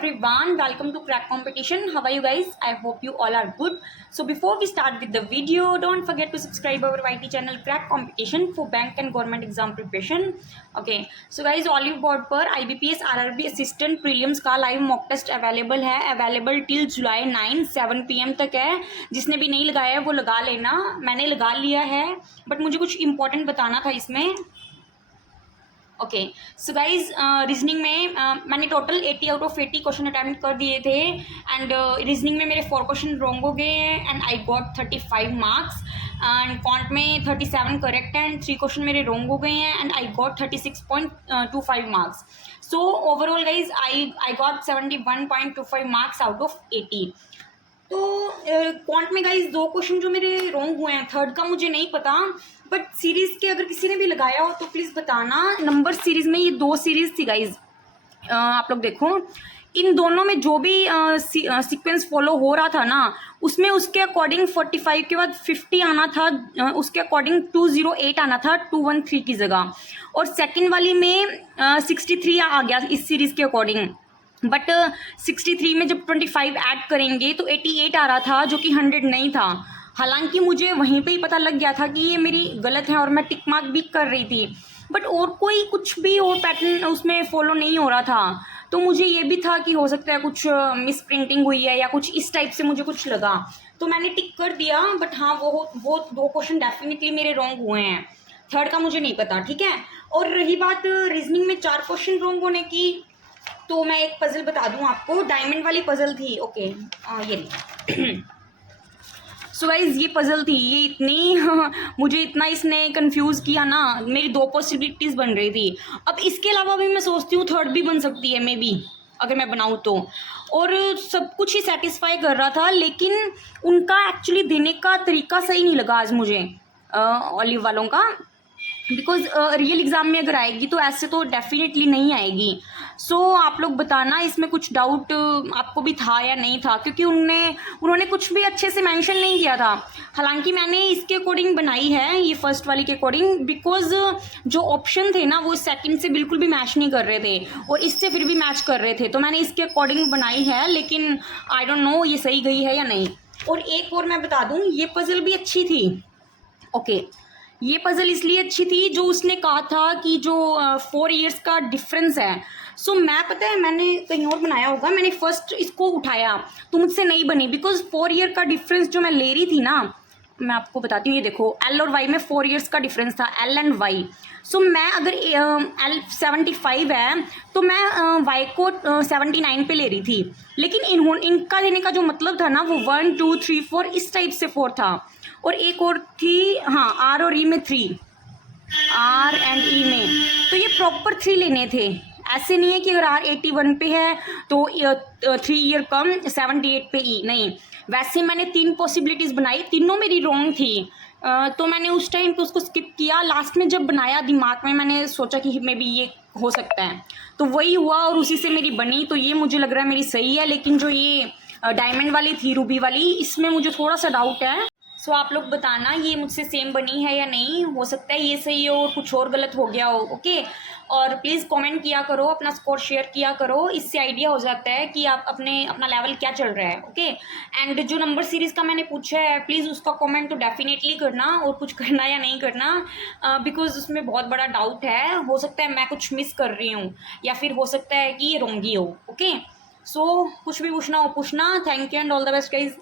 everyone, welcome to Crack Competition. How are you guys? I hope you all are good. So before we start with the video, don't forget to subscribe our YT channel Crack Competition for bank and government exam preparation. Okay, so guys, Olive board पर IBPS RRB assistant prelims का live mock test available है, available till July 9 7 PM तक है. जिसने भी नहीं लगाया है वो लगा लेना. मैंने लगा लिया है, बट मुझे कुछ important बताना था इसमें. ओके सो गाइज रीजनिंग में मैंने total 80 out of 80 question attempt कर दिए थे एंड रीजनिंग में मेरे 4 क्वेश्चन रॉन्ग हो गए हैं and I got 35 marks and can't में 37 करेक्ट एंड 3 क्वेश्चन मेरे रॉन्ग हो गए हैं and I got 36.25 marks. So overall guys I got 71.25 marks out of 80. तो क्वांट में गाइज 2 क्वेश्चन जो मेरे रॉन्ग हुए हैं, थर्ड का मुझे नहीं पता, बट सीरीज़ के अगर किसी ने भी लगाया हो तो प्लीज़ बताना. नंबर सीरीज़ में ये 2 सीरीज़ थी गाइज. आप लोग देखो, इन दोनों में जो भी सीक्वेंस फॉलो हो रहा था ना, उसमें उसके अकॉर्डिंग 45 के बाद 50 आना था, उसके अकॉर्डिंग 208 आना था 213 की जगह, और सेकेंड वाली में 63 आ गया इस सीरीज़ के अकॉर्डिंग. बट 63 में जब 25 ऐड करेंगे तो 88 आ रहा था, जो कि 100 नहीं था. हालांकि मुझे वहीं पे ही पता लग गया था कि ये मेरी गलत है और मैं टिक मार्क भी कर रही थी, बट और कोई कुछ भी और पैटर्न उसमें फॉलो नहीं हो रहा था. तो मुझे ये भी था कि हो सकता है कुछ मिस प्रिंटिंग हुई है या कुछ इस टाइप से मुझे कुछ लगा, तो मैंने टिक कर दिया. बट हाँ, वो 2 क्वेश्चन डेफिनेटली मेरे रॉन्ग हुए हैं, थर्ड का मुझे नहीं पता. ठीक है. और रही बात रीजनिंग में 4 क्वेश्चन रॉन्ग होने की, तो मैं एक पजल बता दूं आपको. डायमंड वाली पजल थी. ओके ये सो गाइज ये पजल थी. ये इतनी मुझे इतना इसने कंफ्यूज किया ना, मेरी 2 पॉसिबिलिटीज़ बन रही थी. अब इसके अलावा भी मैं सोचती हूँ थर्ड भी बन सकती है मे बी, अगर मैं बनाऊँ तो. और सब कुछ ही सेटिस्फाई कर रहा था, लेकिन उनका एक्चुअली देने का तरीका सही नहीं लगा आज मुझे, ऑलिव वालों का. बिकॉज रियल एग्ज़ाम में अगर आएगी तो ऐसे तो डेफिनेटली नहीं आएगी. सो आप लोग बताना इसमें कुछ डाउट आपको भी था या नहीं था, क्योंकि उन्होंने कुछ भी अच्छे से मेंशन नहीं किया था. हालांकि मैंने इसके अकॉर्डिंग बनाई है, ये फर्स्ट वाली के अकॉर्डिंग, बिकॉज जो ऑप्शन थे ना वो सेकंड से बिल्कुल भी मैच नहीं कर रहे थे और इससे फिर भी मैच कर रहे थे, तो मैंने इसके अकॉर्डिंग बनाई है. लेकिन आई डोंट नो ये सही गई है या नहीं. और एक और मैं बता दूँ, ये पजल भी अच्छी थी. ओके ये पजल इसलिए अच्छी थी जो उसने कहा था कि जो 4 इयर्स का डिफरेंस है. सो मैं पता है मैंने कहीं और बनाया होगा, मैंने फर्स्ट इसको उठाया तो मुझसे नहीं बनी, बिकॉज 4 ईयर का डिफरेंस जो मैं ले रही थी ना, मैं आपको बताती हूँ. ये देखो, एल और वाई में 4 इयर्स का डिफरेंस था, एल एंड वाई. सो मैं अगर एल 75 है तो मैं वाई को 79 पे ले रही थी, लेकिन इनका देने का जो मतलब था ना वो 1 2 3 4 इस टाइप से 4 था. और एक और थी, हाँ, आर और ई में 3, आर एंड ई में, तो ये प्रॉपर 3 लेने थे. ऐसे नहीं है कि अगर आर 81 पे है तो 3 ईयर कम 78 पे ई, नहीं. वैसे मैंने 3 पॉसिबिलिटीज़ बनाई, तीनों मेरी रॉन्ग थी. तो मैंने उस टाइम पे उसको स्किप किया. लास्ट में जब बनाया दिमाग में मैंने सोचा कि मे बी ये हो सकता है, तो वही हुआ और उसी से मेरी बनी. तो ये मुझे लग रहा है मेरी सही है, लेकिन जो ये डायमंड वाली थी, रूबी वाली, इसमें मुझे थोड़ा सा डाउट है. सो आप लोग बताना ये मुझसे सेम बनी है या नहीं. हो सकता है ये सही हो और कुछ और गलत हो गया हो. ओके. और प्लीज़ कमेंट किया करो, अपना स्कोर शेयर किया करो, इससे आइडिया हो जाता है कि आप अपना लेवल क्या चल रहा है. ओके. एंड जो नंबर सीरीज़ का मैंने पूछा है, प्लीज़ उसका कमेंट तो डेफिनेटली करना, और कुछ करना या नहीं करना, बिकॉज उसमें बहुत बड़ा डाउट है. हो सकता है मैं कुछ मिस कर रही हूँ, या फिर हो सकता है कि ये रोंगी हो. ओके. सो कुछ भी पूछना हो पूछना. Thank you and all the best guys.